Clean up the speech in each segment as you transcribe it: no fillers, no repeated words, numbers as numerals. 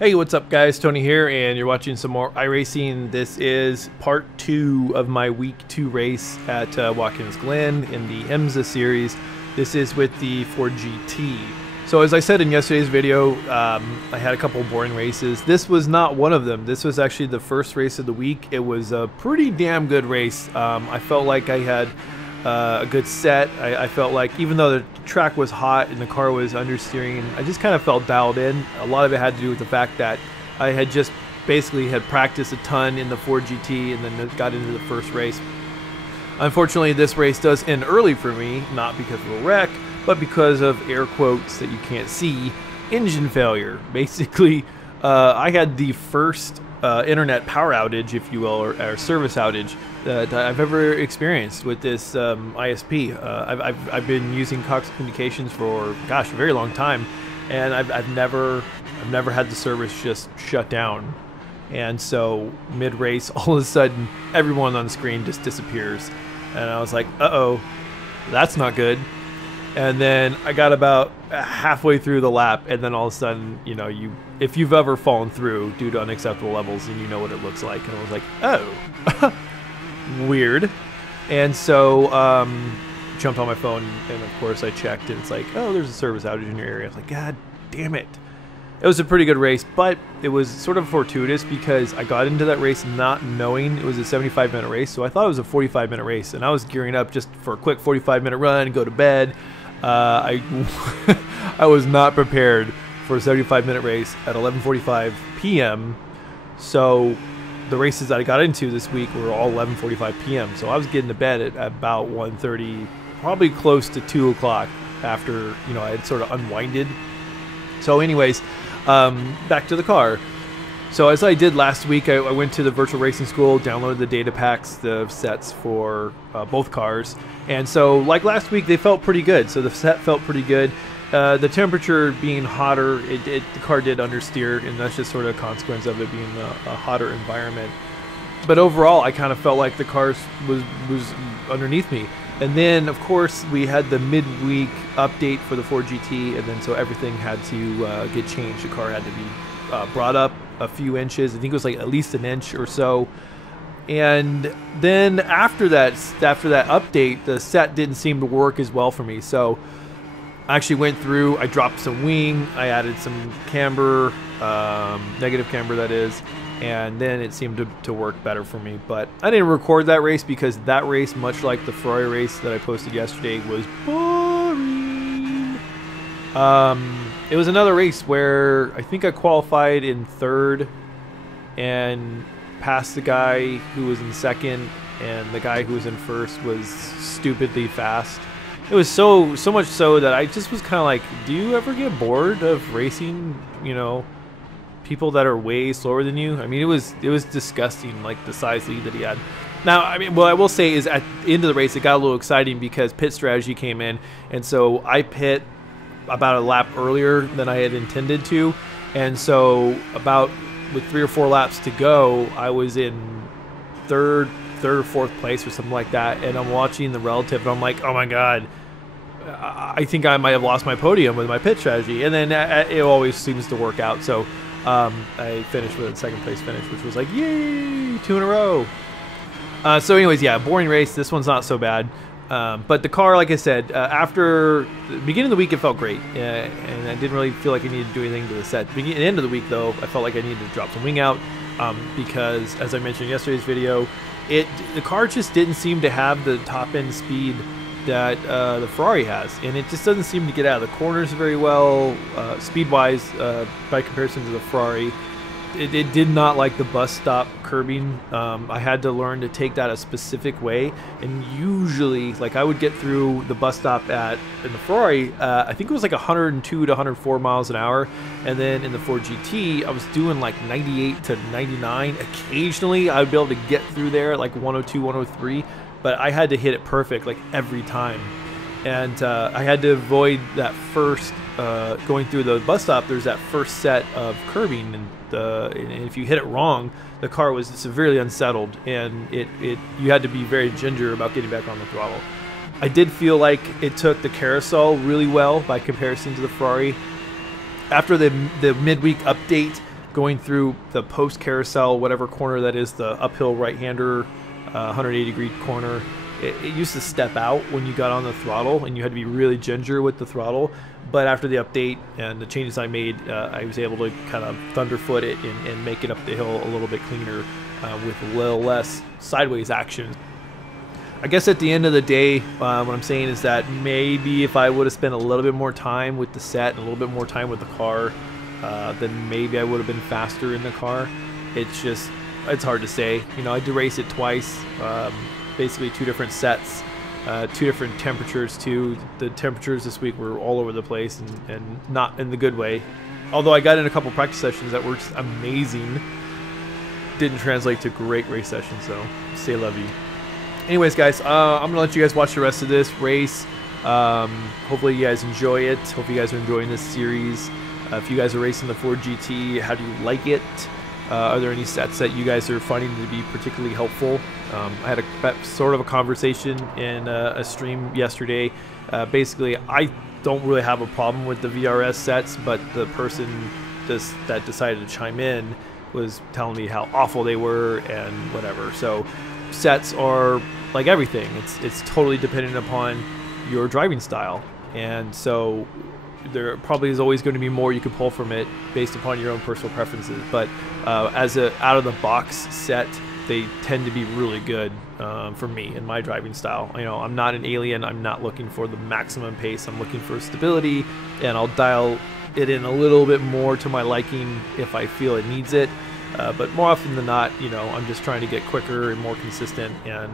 Hey, what's up guys? Tony here, and you're watching some more iRacing. This is part 2 of my week 2 race at Watkins Glen in the IMSA series. This is with the Ford GT. So as I said in yesterday's video, I had a couple boring races. This was not one of them. This was actually the first race of the week. It was a pretty damn good race. I felt like I had a good set. I felt like even though the track was hot and the car was understeering, I just kind of felt dialed in. A lot of it had to do with the fact that I had just basically had practiced a ton in the Ford GT and then got into the first race. Unfortunately, this race does end early for me, not because of a wreck, but because of air quotes that you can't see, engine failure. Basically, I had the first internet power outage, if you will, or service outage that I've ever experienced with this ISP. I've been using Cox Communications for, gosh, a very long time, and I've never had the service just shut down. And so mid-race, all of a sudden, everyone on the screen just disappears, and I was like, uh-oh, that's not good. And then I got about halfway through the lap, and then all of a sudden, you know, if you've ever fallen through due to unacceptable levels, and you know what it looks like. And I was like, oh, weird. And so jumped on my phone, and of course I checked, and it's like, oh, there's a service outage in your area. I was like, God damn it. It was a pretty good race, but it was sort of fortuitous because I got into that race not knowing it was a 75-minute race, so I thought it was a 45-minute race, and I was gearing up just for a quick 45-minute run and go to bed. I was not prepared for a 75-minute race at 11:45 p.m. So the races that I got into this week were all 11:45 p.m. So I was getting to bed at about 1:30, probably close to 2 o'clock after, you know, I had sort of unwinded. So anyways, back to the car. So as I did last week, I went to the virtual racing school, downloaded the data packs, the sets for both cars. And so like last week, they felt pretty good. So the set felt pretty good. The temperature being hotter, the car did understeer, and that's just sort of a consequence of it being a hotter environment. But overall, I kind of felt like the car was underneath me. And then, of course, we had the midweek update for the Ford GT, and then so everything had to get changed. The car had to be brought up a few inches. I think it was like at least an inch or so. And then after that update, the set didn't seem to work as well for me. So I actually went through, I dropped some wing, I added some camber, negative camber that is, and then it seemed to work better for me. But I didn't record that race because that race, much like the Ferrari race that I posted yesterday, was boring. It was another race where I think I qualified in third and passed the guy who was in second, and the guy who was in first was stupidly fast. It was so much so that I just was kind of like, do you ever get bored of racing, you know, people that are way slower than you? I mean, it was disgusting, like the size lead that he had. Now, I mean, what I will say is at the end of the race, it got a little exciting because pit strategy came in, and so I pit about a lap earlier than I had intended to, and so about with 3 or 4 laps to go, I was in third or fourth place or something like that, and I'm watching the relative, and I'm like, oh my God, I think I might have lost my podium with my pit strategy, and then it always seems to work out. So I finished with a second place finish, which was like, yay, 2 in a row. So anyways, yeah, boring race. This one's not so bad. But the car, like I said, after the beginning of the week, it felt great. And I didn't really feel like I needed to do anything to the set. At the end of the week, though, I felt like I needed to drop some wing out because, as I mentioned in yesterday's video, the car just didn't seem to have the top-end speed that the Ferrari has, and it just doesn't seem to get out of the corners very well speed-wise by comparison to the Ferrari. It did not like the bus stop curbing. I had to learn to take that a specific way, and usually, like, I would get through the bus stop in the Ferrari, I think it was like 102 to 104 miles an hour, and then in the Ford GT, I was doing like 98 to 99. Occasionally, I would be able to get through there at like 102, 103, but I had to hit it perfect like every time. And I had to avoid that first, going through the bus stop, there's that first set of curbing, and if you hit it wrong, the car was severely unsettled, and you had to be very ginger about getting back on the throttle. I did feel like it took the carousel really well by comparison to the Ferrari. After the midweek update, going through the post carousel, whatever corner that is, the uphill right-hander, 180-degree corner. It used to step out when you got on the throttle, and you had to be really ginger with the throttle. But after the update and the changes I made, I was able to kind of thunderfoot it and make it up the hill a little bit cleaner with a little less sideways action. I guess at the end of the day, what I'm saying is that maybe if I would have spent a little bit more time with the set and a little bit more time with the car, then maybe I would have been faster in the car. It's hard to say. You know, I did race it twice. Basically 2 different sets, 2 different temperatures too. The temperatures this week were all over the place and not in the good way. Although I got in a couple practice sessions that were just amazing, didn't translate to great race sessions, so say love you. Anyways, guys, I'm gonna let you guys watch the rest of this race. Hopefully you guys enjoy it. Hope you guys are enjoying this series. If you guys are racing the Ford GT, how do you like it? Are there any sets that you guys are finding to be particularly helpful? I had a sort of a conversation in a stream yesterday. Basically, I don't really have a problem with the VRS sets, but the person that decided to chime in was telling me how awful they were and whatever. So sets are like everything. It's totally dependent upon your driving style, and so there probably is always going to be more you can pull from it based upon your own personal preferences. But as a out-of-the-box set, they tend to be really good for me and my driving style. You know, I'm not an alien. I'm not looking for the maximum pace. I'm looking for stability, and I'll dial it in a little bit more to my liking if I feel it needs it. But more often than not, you know, I'm just trying to get quicker and more consistent and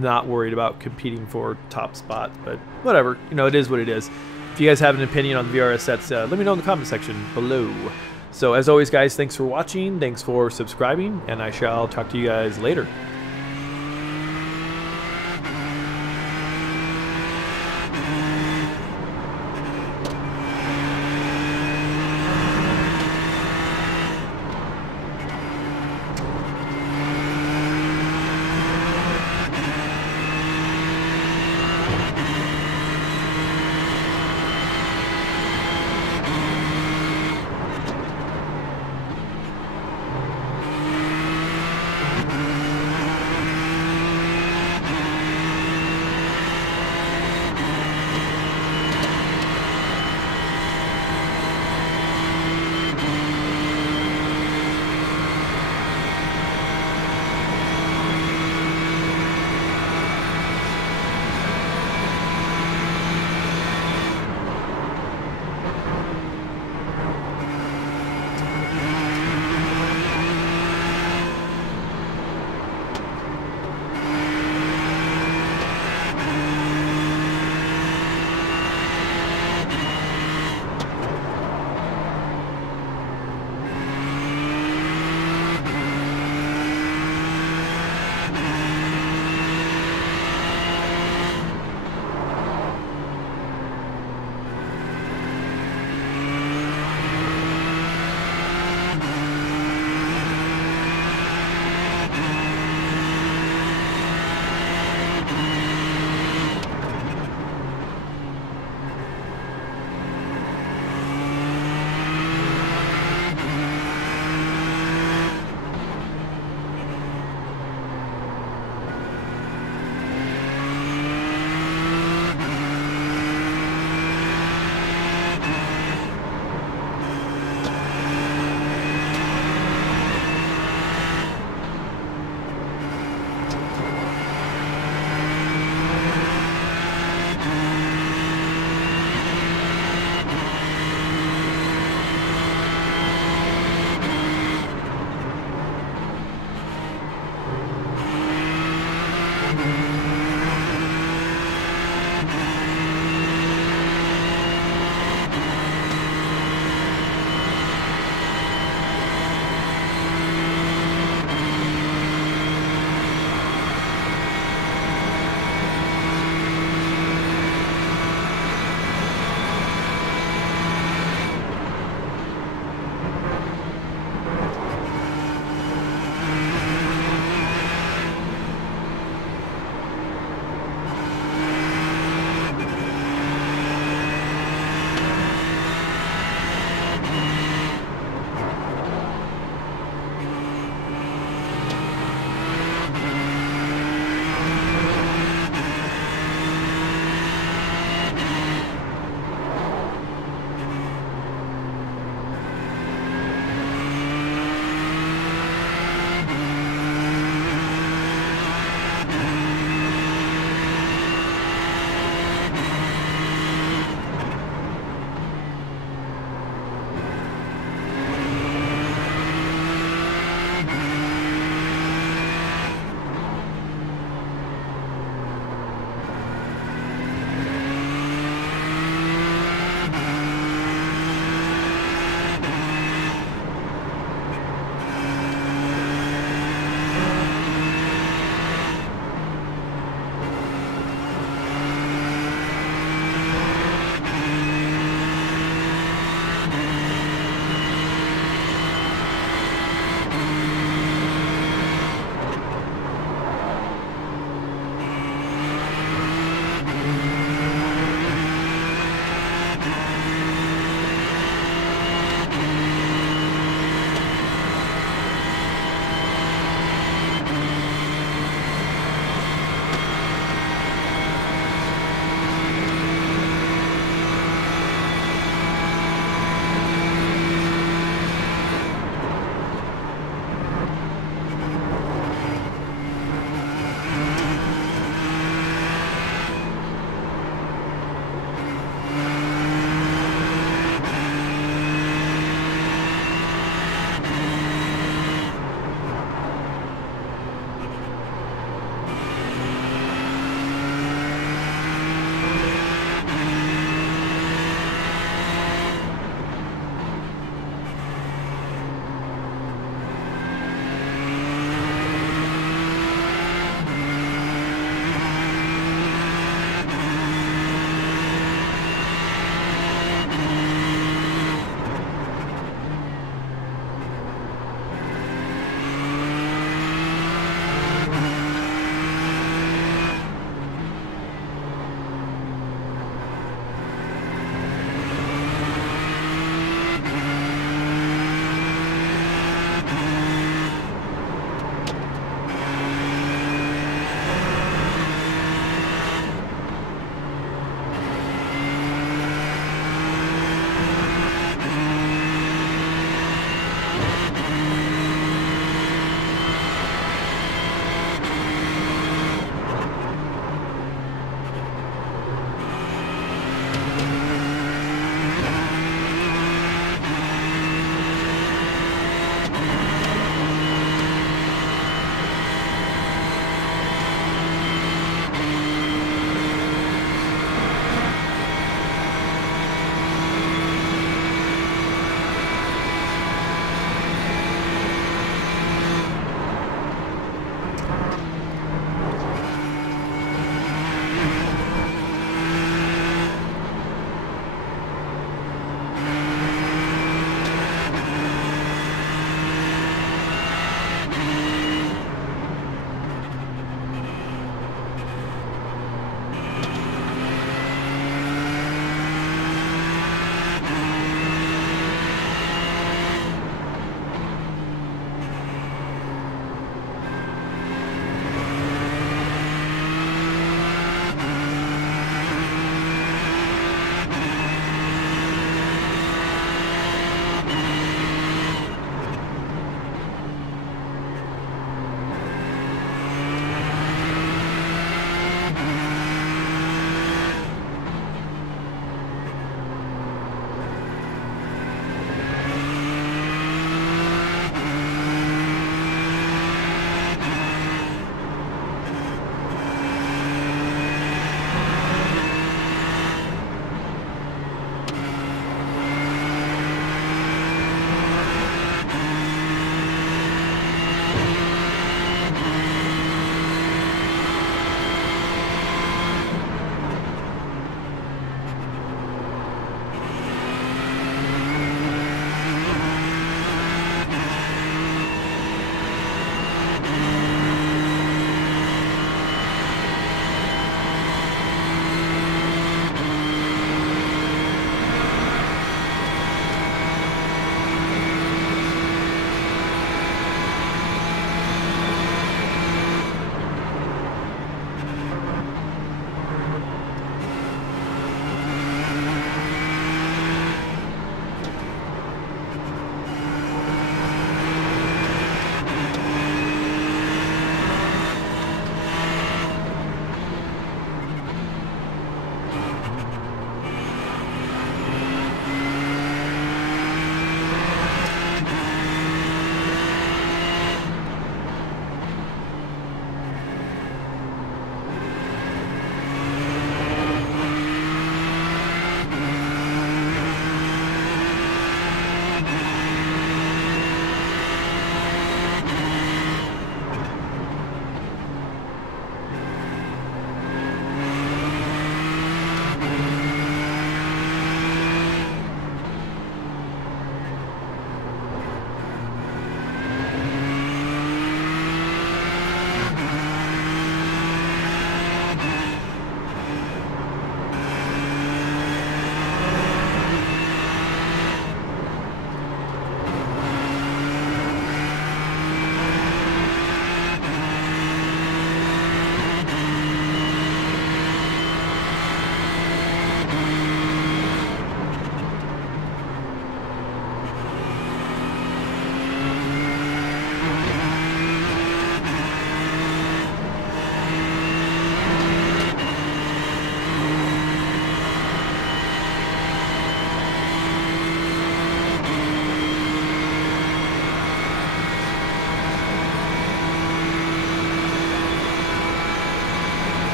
not worried about competing for top spot. But whatever, you know, it is what it is. If you guys have an opinion on the VRS sets, let me know in the comment section below. So as always, guys, thanks for watching, thanks for subscribing, and I shall talk to you guys later.